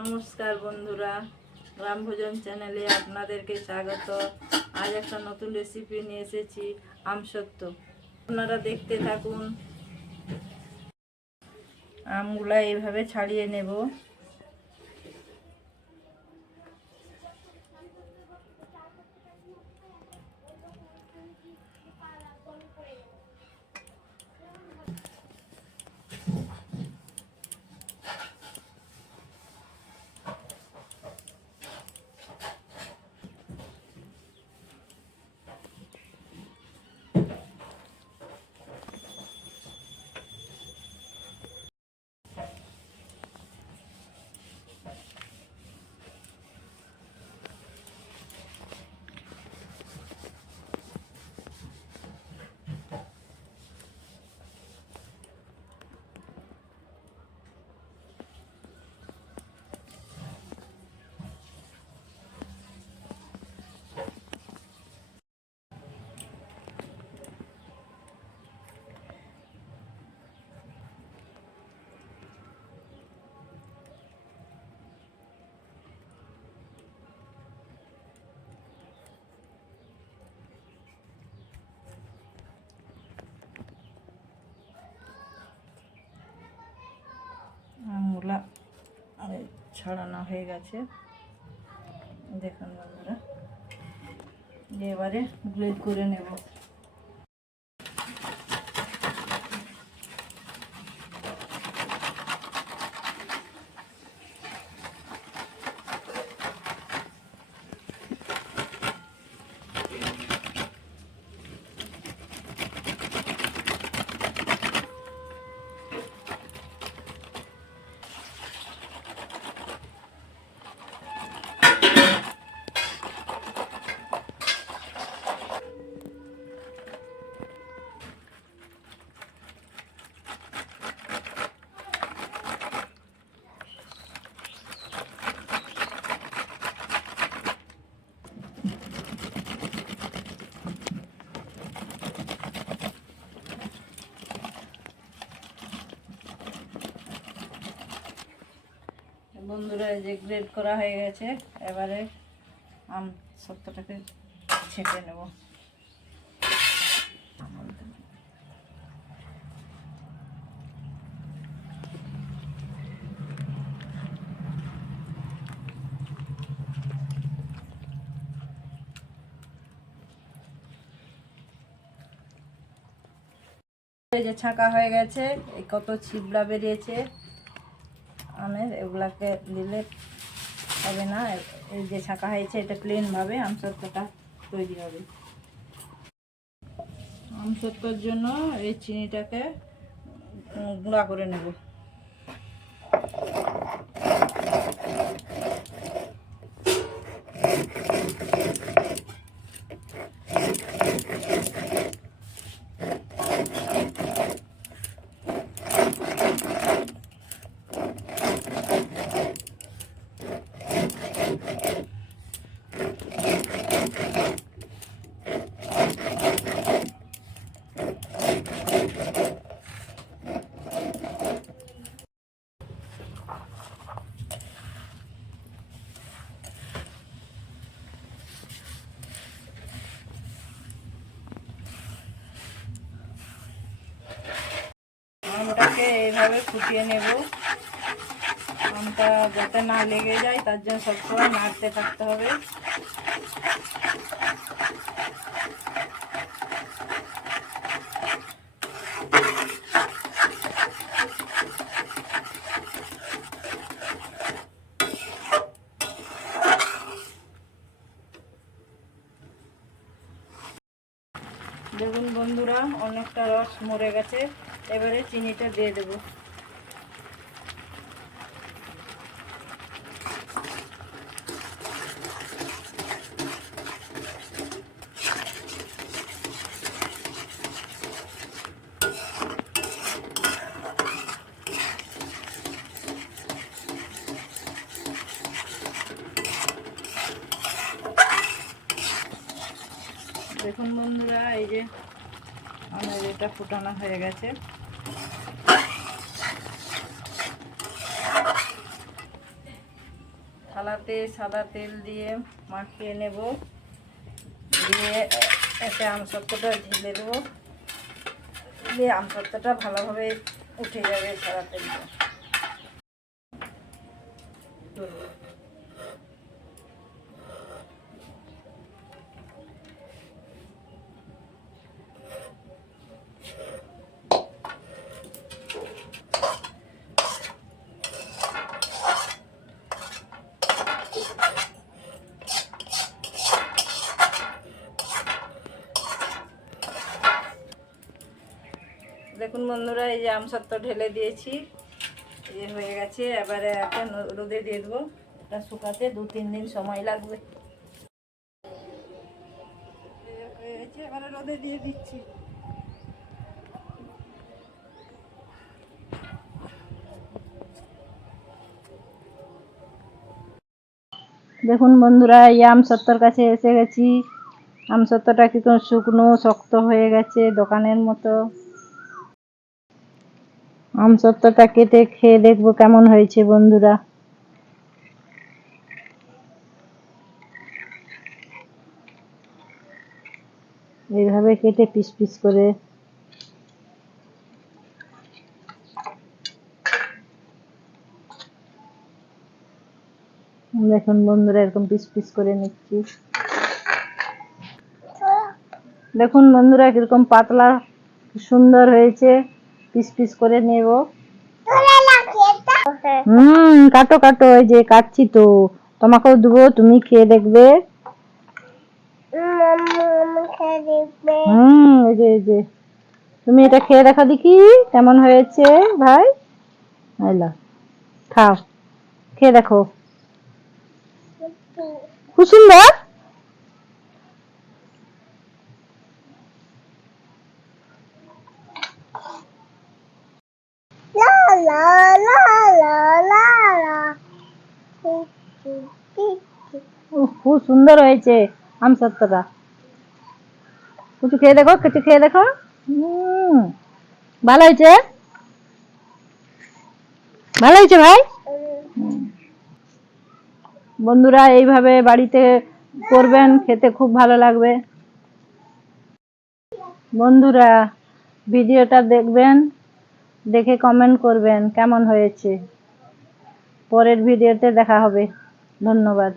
নমস্কার বন্ধুরা, গ্রাম ভোজন চ্যানেলে আপনাদেরকে স্বাগত। আজ একটা নতুন রেসিপি নিয়ে এসেছি, আমসত্ত্ব। আপনারা দেখতে থাকুন। আমগুলা এইভাবে ছাড়িয়ে নেব। আমগুলা ছাড়ানো হয়ে গেছে, দেখুন বন্ধুরা। এবারে গ্রেড করে নেব। বন্ধুরা, এই যে গ্রেড করা হয়ে গেছে, এবারে আমসত্ত্বটাকে ছেঁকে নেব। এই যে ছাঁকা হয়ে গেছে, এই কত ছিবড়া বেরিয়েছে আমের, এগুলাকে দিলে হবে না। এই যে ছাঁকা হয়েছে, এটা প্লেনভাবে আমসত্ত্বটা তৈরি হবে। আমসত্ত্বর জন্য এই চিনিটাকে গুঁড়া করে নেব। আমটাকে এইভাবে ফুটিয়ে নেব। আমটা যাতে না লেগে যায়, তার জন্য সবসময় নাড়তে থাকতে হবে। দেখুন বন্ধুরা, অনেকটা রস মরে গেছে। এবারে চিনিটা দিয়ে দেব। দেখুন বন্ধুরা, এই যে আমার এটা ফুটানো হয়ে গেছে। থালাতে সাদা তেল দিয়ে মাখিয়ে নেব, দিয়ে এতে আমসত্ত্বটা ঢেলে দেবো, দিয়ে আমসত্ত্বটা ভালোভাবে উঠে যাবে সাদা তেলটা। দেখুন বন্ধুরা, এই যে আমসত্ত্ব ঢেলে দিয়েছি, এই হয়ে গেছে। এবারে একটা রোদে দিয়ে দেবো, এটা শুকাতে 2-3 দিন সময় লাগবে। হয়ে গেছে, এবারে রোদে দিয়ে দিচ্ছি। দেখুন বন্ধুরা, এই আমসত্ত্বর কাছে এসে গেছি। আমসত্ত্বটা কি শুকনো শক্ত হয়ে গেছে দোকানের মতো। আমসত্ত্বটা কেটে খেয়ে দেখবো কেমন হয়েছে বন্ধুরা। এইভাবে কেটে পিস পিস করে দেখুন বন্ধুরা, এরকম পিস পিস করে নিচ্ছি। দেখুন বন্ধুরা, কিরকম পাতলা সুন্দর হয়েছে। পিস পিস করে নেব। কাটো কাটো, এই যে কাটছি তো, তোমাকেও দেবো, তুমি খেয়ে দেখবে। এই যে তুমি এটা খেয়ে দেখা দেখি কেমন হয়েছে ভাই। খাও, খেয়ে দেখো, খুব সুন্দর। খুব সুন্দর হয়েছে আমসত্ত্বটা। কিছু খেয়ে দেখো, কিছু খেয়ে দেখো। ভালো হয়েছে, ভালো হয়েছে ভাই। বন্ধুরা, এইভাবে বাড়িতে করবেন, খেতে খুব ভালো লাগবে। বন্ধুরা, ভিডিওটা দেখবেন, দেখে কমেন্ট করবেন কেমন হয়েছে। পরের ভিডিওতে দেখা হবে। ধন্যবাদ।